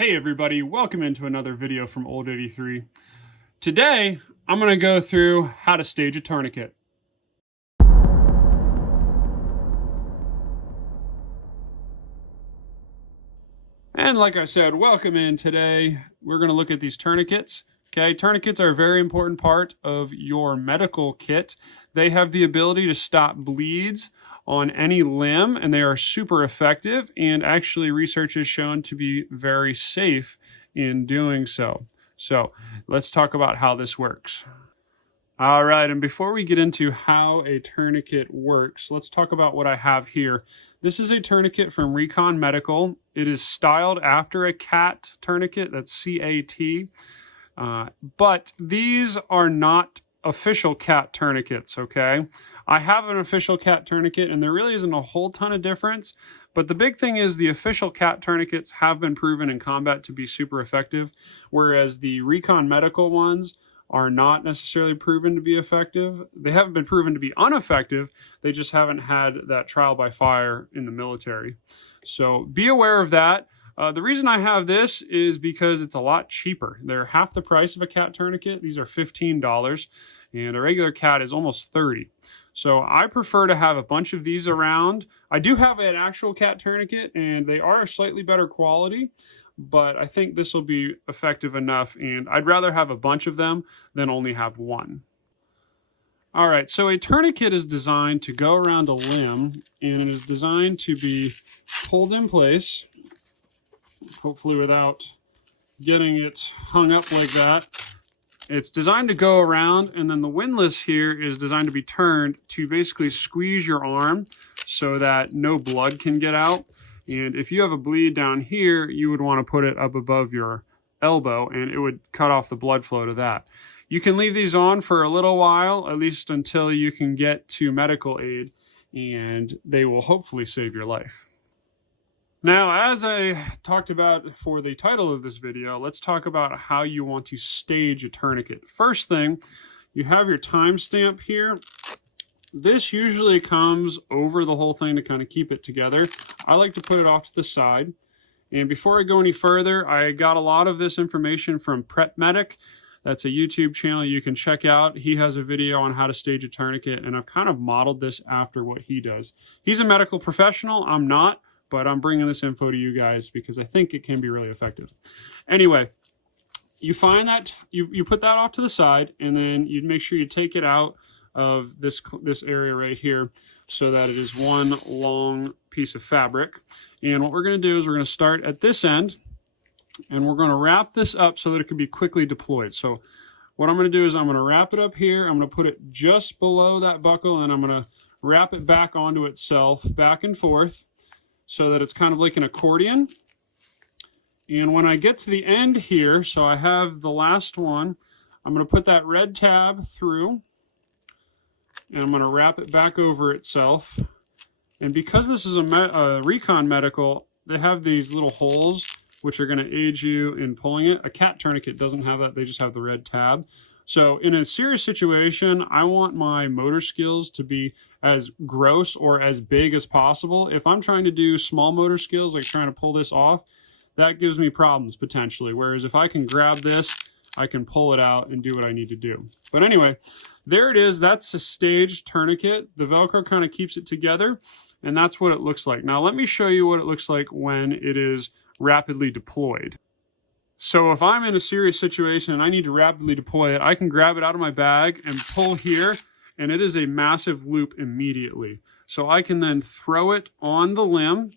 Hey everybody, welcome into another video from Old 83. Today, I'm going to go through how to stage a tourniquet. And like I said, welcome in. Today, we're going to look at these tourniquets. Okay, tourniquets are a very important part of your medical kit. They have the ability to stop bleeds on any limb, and they are super effective, and actually research has shown to be very safe in doing so. So let's talk about how this works. All right, and before we get into how a tourniquet works, let's talk about what I have here. This is a tourniquet from Recon Medical. It is styled after a CAT tourniquet, that's C-A-T. But these are not official CAT tourniquets, okay? I have an official CAT tourniquet, and there really isn't a whole ton of difference, but the big thing is the official CAT tourniquets have been proven in combat to be super effective, whereas the Recon Medical ones are not necessarily proven to be effective. They haven't been proven to be ineffective, they just haven't had that trial by fire in the military. So be aware of that. The reason I have this is because it's a lot cheaper. They're half the price of a CAT tourniquet. These are $15, and a regular CAT is almost $30. So I prefer to have a bunch of these around. I do have an actual CAT tourniquet, and they are slightly better quality, but I think this will be effective enough, and I'd rather have a bunch of them than only have one. All right, so a tourniquet is designed to go around a limb, and it is designed to be pulled in place, hopefully without getting it hung up like that. It's designed to go around, and then the windlass here is designed to be turned to basically squeeze your arm so that no blood can get out. And if you have a bleed down here, you would want to put it up above your elbow, and it would cut off the blood flow to that. You can leave these on for a little while, at least until you can get to medical aid, and they will hopefully save your life. Now, as I talked about for the title of this video, let's talk about how you want to stage a tourniquet. First thing, you have your timestamp here. This usually comes over the whole thing to kind of keep it together. I like to put it off to the side. And before I go any further, I got a lot of this information from Prep Medic. That's a YouTube channel you can check out. He has a video on how to stage a tourniquet, and I've kind of modeled this after what he does. He's a medical professional, I'm not, but I'm bringing this info to you guys because I think it can be really effective. Anyway, you find that, you put that off to the side, and then you make sure you take it out of this area right here so that it is one long piece of fabric. And what we're going to do is we're going to start at this end, and we're going to wrap this up so that it can be quickly deployed. So what I'm going to do is I'm going to wrap it up here. I'm going to put it just below that buckle, and I'm going to wrap it back onto itself, back and forth, so that it's kind of like an accordion. And when I get to the end here, so I have the last one, I'm going to put that red tab through, and I'm going to wrap it back over itself. And because this is a Recon Medical, they have these little holes which are going to aid you in pulling it. A CAT tourniquet doesn't have that, they just have the red tab. So in a serious situation, I want my motor skills to be as gross or as big as possible. If I'm trying to do small motor skills, like trying to pull this off, that gives me problems potentially. Whereas if I can grab this, I can pull it out and do what I need to do. But anyway, there it is. That's a staged tourniquet. The Velcro kind of keeps it together, and that's what it looks like. Now let me show you what it looks like when it is rapidly deployed. So if I'm in a serious situation and I need to rapidly deploy it, I can grab it out of my bag and pull here, and it is a massive loop immediately. So I can then throw it on the limb,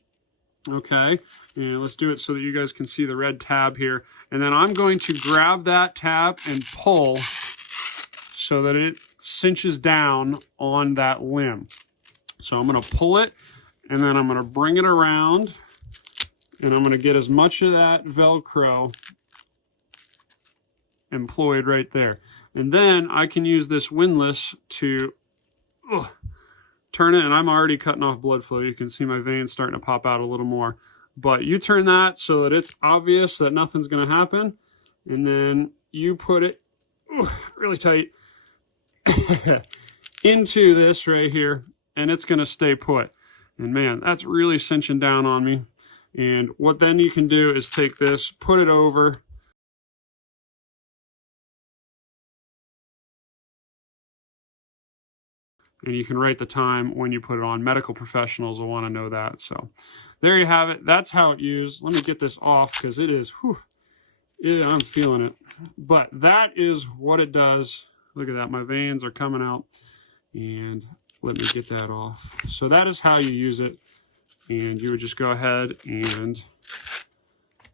okay? And let's do it so that you guys can see the red tab here. And then I'm going to grab that tab and pull so that it cinches down on that limb. So I'm going to pull it, and then I'm going to bring it around, and I'm going to get as much of that Velcro employed right there. And then I can use this windlass to turn it, and I'm already cutting off blood flow. You can see my veins starting to pop out a little more. But you turn that so that it's obvious that nothing's going to happen, and then you put it really tight into this right here, and it's going to stay put. And man, that's really cinching down on me. And what then you can do is take this, put it over, and you can write the time when you put it on. Medical professionals will want to know that. So there you have it. That's how it used. Let me get this off because it is, I'm feeling it. But that is what it does. Look at that. My veins are coming out. And let me get that off. So that is how you use it. And you would just go ahead and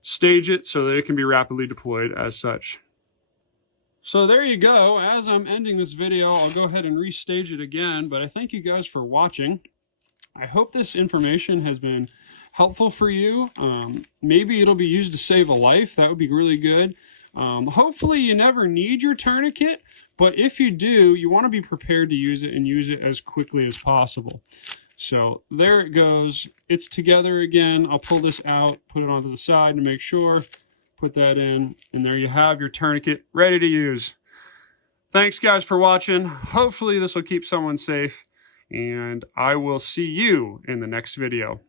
stage it so that it can be rapidly deployed as such. So there you go. As I'm ending this video, I'll go ahead and restage it again, but I thank you guys for watching. I hope this information has been helpful for you. Maybe it'll be used to save a life. That would be really good. Hopefully you never need your tourniquet, but if you do, you want to be prepared to use it and use it as quickly as possible. So there it goes. It's together again. I'll pull this out, put it onto the side to make sure. Put that in, and there you have your tourniquet ready to use. Thanks guys for watching. Hopefully this will keep someone safe, and I will see you in the next video.